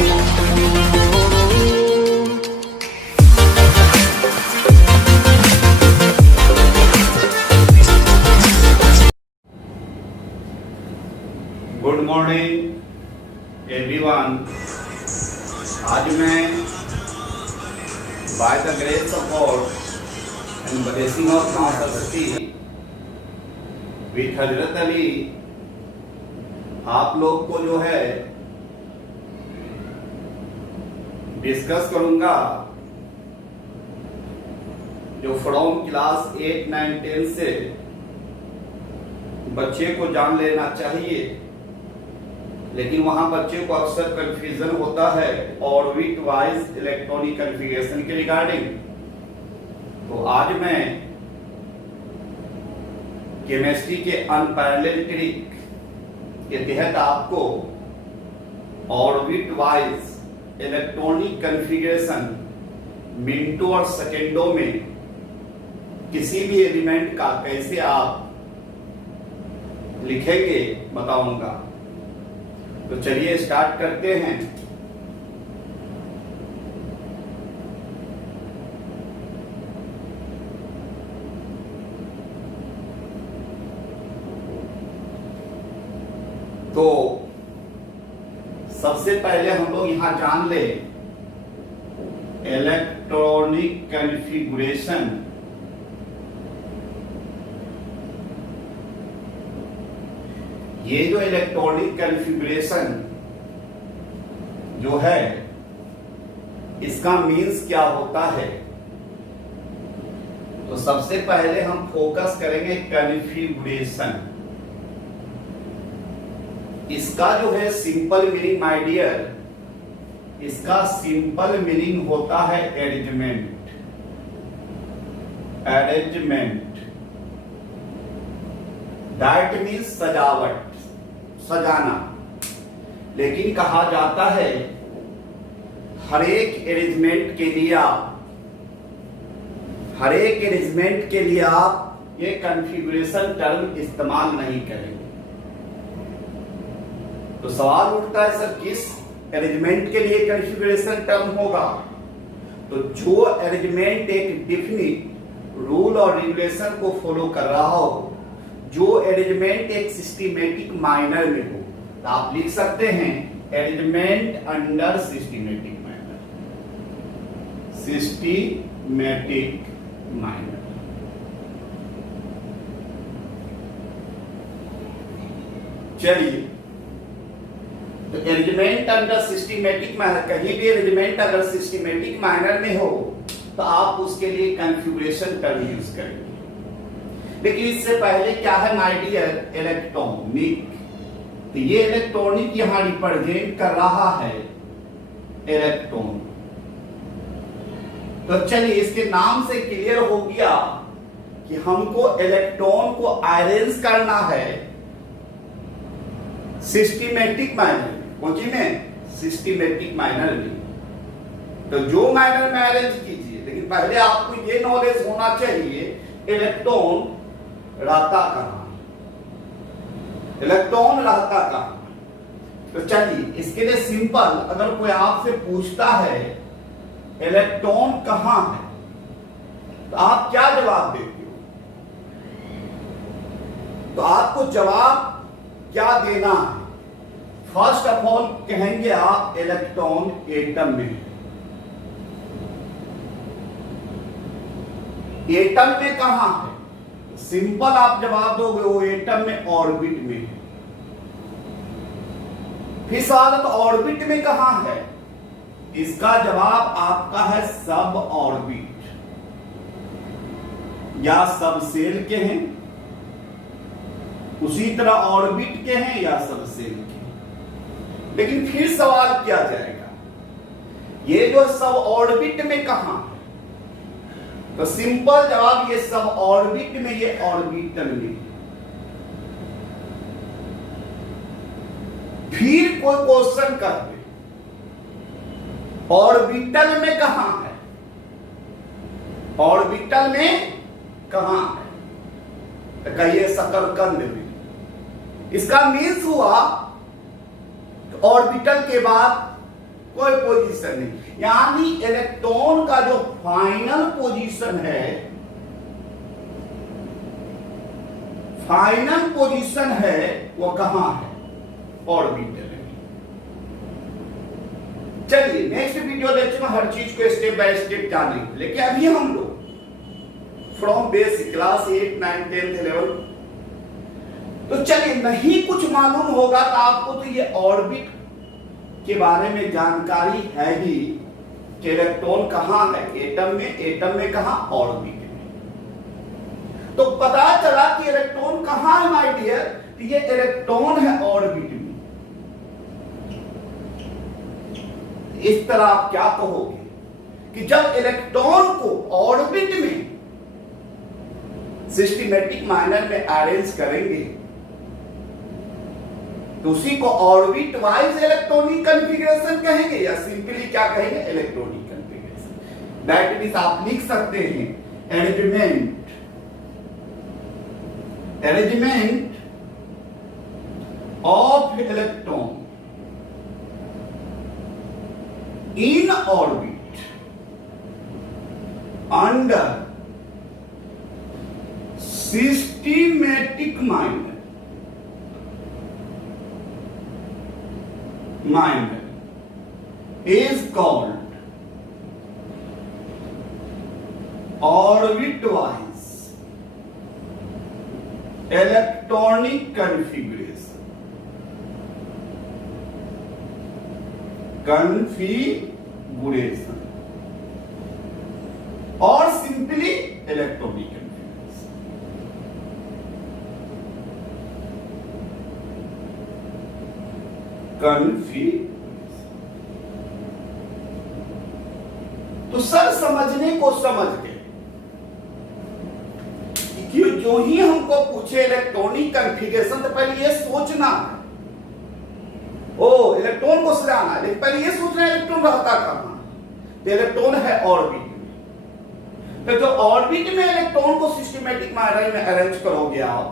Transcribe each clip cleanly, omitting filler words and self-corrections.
Good morning everyone. आज मैं by the grace of God and blessing of मां Saraswati with हजरत अली आप लोग को जो है डिस्कस करूंगा जो फ्रॉम क्लास 8, 9, 10 से बच्चे को जान लेना चाहिए, लेकिन वहां बच्चे को अक्सर कंफ्यूजन होता है ऑर्बिट वाइज इलेक्ट्रॉनिक कॉन्फ़िगरेशन के रिगार्डिंग। तो आज मैं केमिस्ट्री के अनपैरेलल ट्रिक के तहत आपको ऑर्बिट वाइज इलेक्ट्रॉनिक कॉन्फ़िगरेशन मिनटों और सेकेंडों में किसी भी एलिमेंट का कैसे आप लिखेंगे बताऊंगा। तो चलिए स्टार्ट करते हैं। तो सबसे पहले हम लोग यहां जान ले इलेक्ट्रॉनिक कॉन्फ़िगरेशन। ये जो इलेक्ट्रॉनिक कॉन्फ़िगरेशन जो है इसका मीन्स क्या होता है। तो सबसे पहले हम फोकस करेंगे कॉन्फ़िगरेशन। इसका जो है सिंपल मीनिंग माय डियर, इसका सिंपल मीनिंग होता है अरेंजमेंट। अरेंजमेंट दैट मीन्स सजावट, सजाना। लेकिन कहा जाता है हर एक अरेंजमेंट के लिए आप ये कॉन्फ़िगरेशन टर्म इस्तेमाल नहीं करेंगे। तो सवाल उठता है सर किस अरेंजमेंट के लिए कॉन्फ़िगरेशन टर्म होगा। तो जो अरेंजमेंट एक डेफिनिट रूल और रेगुलेशन को फॉलो कर रहा हो, जो अरेंजमेंट एक सिस्टमैटिक माइनर में हो, तो आप लिख सकते हैं arrangement under systematic minor. Systematic minor. चलिए, तो अरेंजमेंट अंडर सिस्टमैटिक माइनर, कहीं भी अरेंजमेंट अगर सिस्टमैटिक माइनर में हो तो आप उसके लिए कॉन्फ़िगरेशन टर्म यूज करेंगे। लेकिन इससे पहले क्या है माय डियर, इलेक्ट्रॉनिक। तो ये इलेक्ट्रॉनिक यहां रिप्रेजेंट कर रहा है इलेक्ट्रॉन। तो चलिए इसके नाम से क्लियर हो गया कि हमको इलेक्ट्रॉन को अरेंज करना है सिस्टमैटिक माइनर। कौन सी में? सिस्टमैटिक माइनर में। तो जो माइनर में अरेंज कीजिए, लेकिन पहले आपको ये नॉलेज होना चाहिए इलेक्ट्रॉन रहता कहां, इलेक्ट्रॉन रहता कहां। तो चलिए इसके लिए सिंपल, अगर कोई आपसे पूछता है इलेक्ट्रॉन कहां है, तो आप क्या जवाब देते हो? तो आपको जवाब क्या देना है? फर्स्ट ऑफ ऑल कहेंगे आप इलेक्ट्रॉन एटम में। एटम में कहां है? सिंपल आप जवाब दोगे वो एटम में ऑर्बिट में है। फिर सवाल तो ऑर्बिट में कहां है? इसका जवाब आपका है सब ऑर्बिट, या सब सेल के हैं, उसी तरह ऑर्बिट के हैं या सब सेल के हैं। लेकिन फिर सवाल क्या जाएगा, ये जो सब ऑर्बिट में कहां है? तो सिंपल जवाब ये सब ऑर्बिट में, ये ऑर्बिटल में। फिर कोई क्वेश्चन करते ऑर्बिटल में कहां है? ऑर्बिटल में कहां है? तो कहिए शकरकंद में। इसका मीन्स हुआ ऑर्बिटल के बाद कोई पोजीशन नहीं, यानी इलेक्ट्रॉन का जो फाइनल पोजीशन है, फाइनल पोजीशन है वो कहां है? ऑर्बिटल में। चलिए नेक्स्ट वीडियो लेक्चर में हर चीज को स्टेप बाय स्टेप जानेंगे, लेकिन अभी हम लोग फ्रॉम बेसिक क्लास 8, 9, 10, 11, तो चलिए नहीं कुछ मालूम होगा तो आपको तो ये ऑर्बिट के बारे में जानकारी है ही कि इलेक्ट्रॉन कहां है एटम में कहां? ऑर्बिट में। तो पता चला कि इलेक्ट्रॉन कहां है माय डियर, तो ये इलेक्ट्रॉन है ऑर्बिट में। इस तरह आप क्या कहोगे कि जब इलेक्ट्रॉन को ऑर्बिट में सिस्टमैटिक मैनर में अरेंज करेंगे तो उसी को ऑर्बिट वाइज इलेक्ट्रॉनिक कॉन्फ़िगरेशन कहेंगे, या सिंपली क्या कहेंगे? Electronic configuration. दैट मींस आप लिख सकते हैं arrangement of electron in orbit under systematic minor is called orbit-wise electronic configuration और सिंपली इलेक्ट्रॉनिक कन्फिगरेशन। तो सर समझने को समझ गए कि जो ही हमको पूछे इलेक्ट्रॉनिक कन्फिगरेशन तो पहले ये सोचना है, ओ इलेक्ट्रॉन को सजाना है, लेकिन पहले ये सोचना है इलेक्ट्रॉन रहता कहां? तो इलेक्ट्रॉन है ऑर्बिट में। तो जो ऑर्बिट में इलेक्ट्रॉन को सिस्टमैटिक मैनर में अरेंज करोगे आप,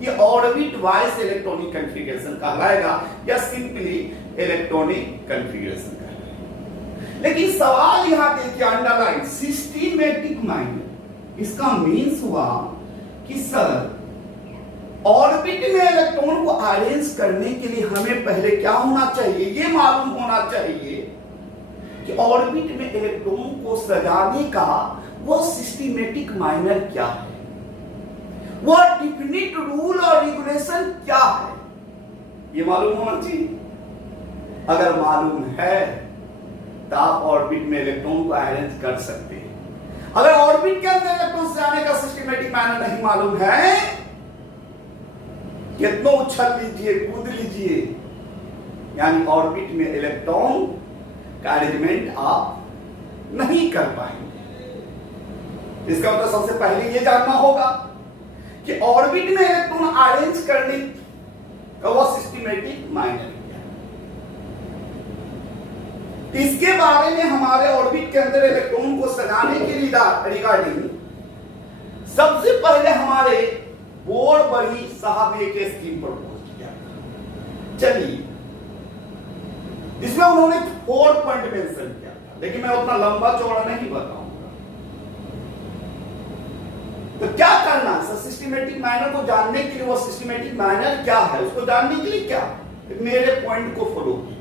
ये ऑर्बिट वाइज इलेक्ट्रॉनिक कॉन्फ़िगरेशन कहलाएगा या सिंपली इलेक्ट्रॉनिक कॉन्फ़िगरेशन कहलाएगा। लेकिन सवाल यहां देखिए अंडरलाइन सिस्टमैटिक मैनर, इसका मीन्स हुआ कि सर ऑर्बिट में इलेक्ट्रॉन को अरेंज करने के लिए हमें पहले क्या होना चाहिए? ये मालूम होना चाहिए कि ऑर्बिट में इलेक्ट्रॉन को सजाने का वो सिस्टमैटिक मैनर क्या है, वो डिफिनिट रूल और रेगुलेशन क्या है, ये मालूम होना चाहिए। अगर मालूम है तो आप ऑर्बिट में इलेक्ट्रॉन को अरेंज कर सकते हैं। अगर ऑर्बिट के अंदर इलेक्ट्रॉन सजाने का सिस्टमैटिक मैनर नहीं मालूम है, कितना उछल लीजिए, कूद लीजिए, यानी ऑर्बिट में इलेक्ट्रॉन का अरेंजमेंट आप नहीं कर पाएंगे। इसका मतलब सबसे पहले यह जानना होगा कि ऑर्बिट में इलेक्ट्रॉन अरेंज करने का वो सिस्टमैटिक मैनर क्या है। इसके बारे में हमारे ऑर्बिट के अंदर इलेक्ट्रॉन को सजाने के रिगार्डिंग सबसे पहले हमारे बोर्ड बड़ी साहब ने एक स्कीम प्रपोज किया। चलिए इसमें उन्होंने 4 पॉइंट मेंशन किया था, लेकिन मैं उतना लंबा चौड़ा नहीं बताऊंगा। तो क्या करना है सिस्टमैटिक मैनर को जानने के लिए? वो सिस्टमैटिक मैनर क्या है उसको जानने के लिए क्या तो मेरे पॉइंट को फॉलो कीजिए।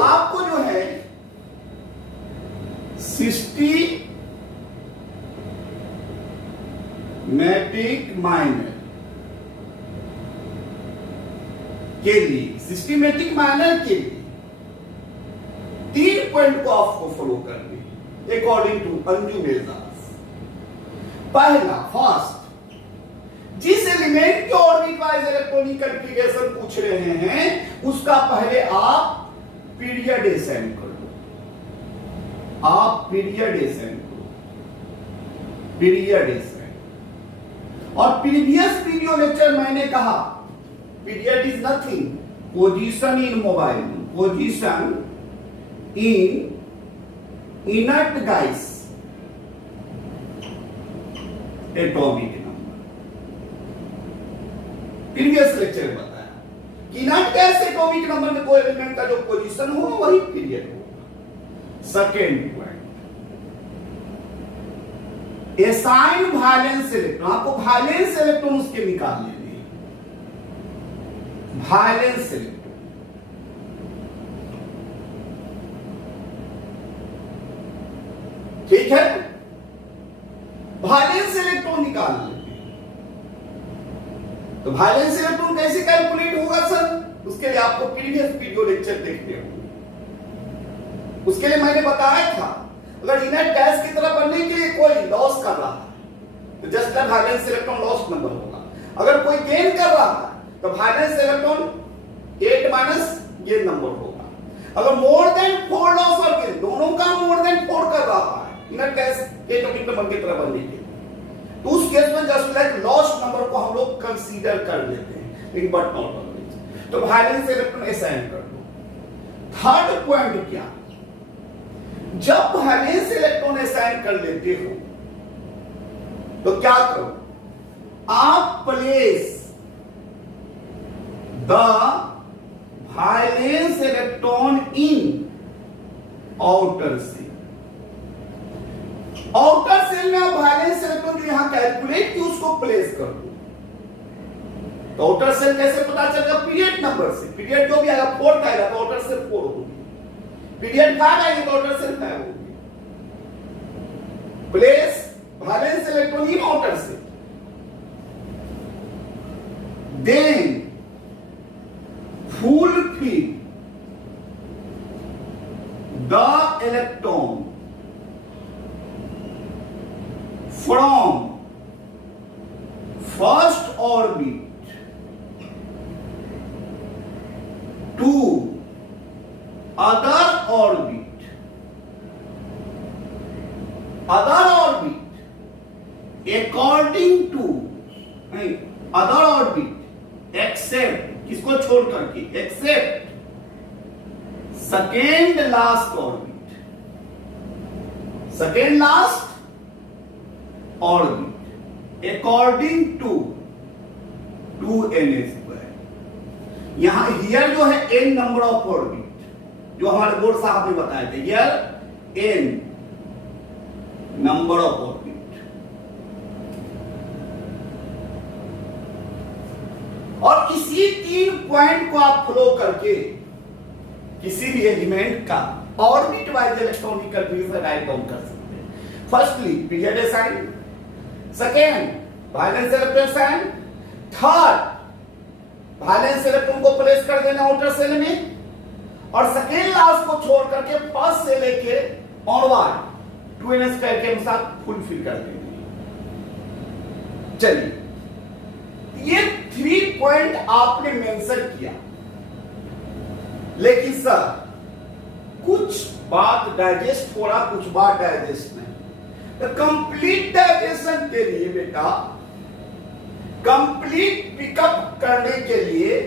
आपको जो है सिस्टमैटिक मैनर के लिए, सिस्टमैटिक मैनर के लिए 3 पॉइंट को आपको फॉलो करने अकॉर्डिंग टू अंजू मेजर्स। पहला, फर्स्ट, जिस एलिमेंट के ऑर्बिट वाइज इलेक्ट्रॉनिक कॉन्फ़िगरेशन पूछ रहे हैं उसका पहले आप पीरियड असाइन कर लो। आप पीरियड असाइन करो, पीरियड असाइन। और प्रीवियस वीडियो लेक्चर मैंने कहा period is nothing, position in mobile, position in inert gas atomic number, previous lecture में बताया। कि नॉट गैस एटॉमिक नंबर में कोई एलिमेंट का जो पोजीशन हो वही पीरियड होगा। Second point, assign valence electron, आपको वैलेंस इलेक्ट्रॉन उसके निकाल लेने हैं, वैलेंस इलेक्ट्रॉन। ठीक है, वैलेंस इलेक्ट्रॉन निकाल लेते हैं। तो वैलेंस इलेक्ट्रॉन कैसे कैलकुलेट होगा सर? उसके लिए आपको प्रीवियस वीडियो लेक्चर देखने होंगे। उसके लिए मैंने बताया था, अगर इनर्ट गैस की तरह बनने के लिए कोई लॉस कर रहा है तो just valence electron loss number होगा। अगर कोई गेन कर रहा है तो valence electron 8 minus gain number होगा। अगर मोर देन 4 लॉस और गेन दोनों का मोर देन 4 कर रहा है इनर्ट गैस एटॉमिक नंबर की तरह बनने के लिए, तो उस केस में जस्ट लाइक लॉस नंबर को हम लोग कंसीडर कर लेते हैं, बट नॉट ऑलवेज। तो वैलेंस इलेक्ट्रॉन असाइन कर दो। थर्ड पॉइंट क्या, जब वैलेंस इलेक्ट्रॉन असाइन कर लेते हो तो क्या करो, आप place the valence electron in outer shell. Outer shell में आप वैलेंस इलेक्ट्रॉन जो यहां कैलकुलेट की उसको प्लेस कर दो। तो आउटर सेल कैसे पता चलेगा? पीरियड नंबर से। पीरियड जो भी आएगा 4 का आएगा तो आउटर सेल 4 होगी, पीरियड 5 आएगी तो आउटर सेल 5 होगी। Place valence electron in outer shell, then fulfill the electron from first orbit to other orbit according to other orbit except किसको छोड़ करके, except second last orbit, second last orbit according to 2n²। यहां here जो है n number of orbit, जो हमारे board साहब ने बताए थे, here n number of orbit. और इसी 3 पॉइंट को आप फ्लो करके किसी भी एलिमेंट का orbit wise electronic configuration write down कर सकते हैं। Firstly period assign, second valence electron assign, third valence electron को प्लेस कर देना आउटर सेल में, और सेकेंड लास्ट को छोड़ करके फर्स्ट से लेके ऑनवर्ड 2n² के अनुसार फुलफिल कर देंगे। चलिए, ये 3 पॉइंट आपने मेंशन किया, लेकिन सर कुछ बात डाइजेस्ट हो रहा, कुछ बात डाइजेस्ट नहीं। तो कंप्लीट डाइजेशन के लिए बेटा, कंप्लीट पिकअप करने के लिए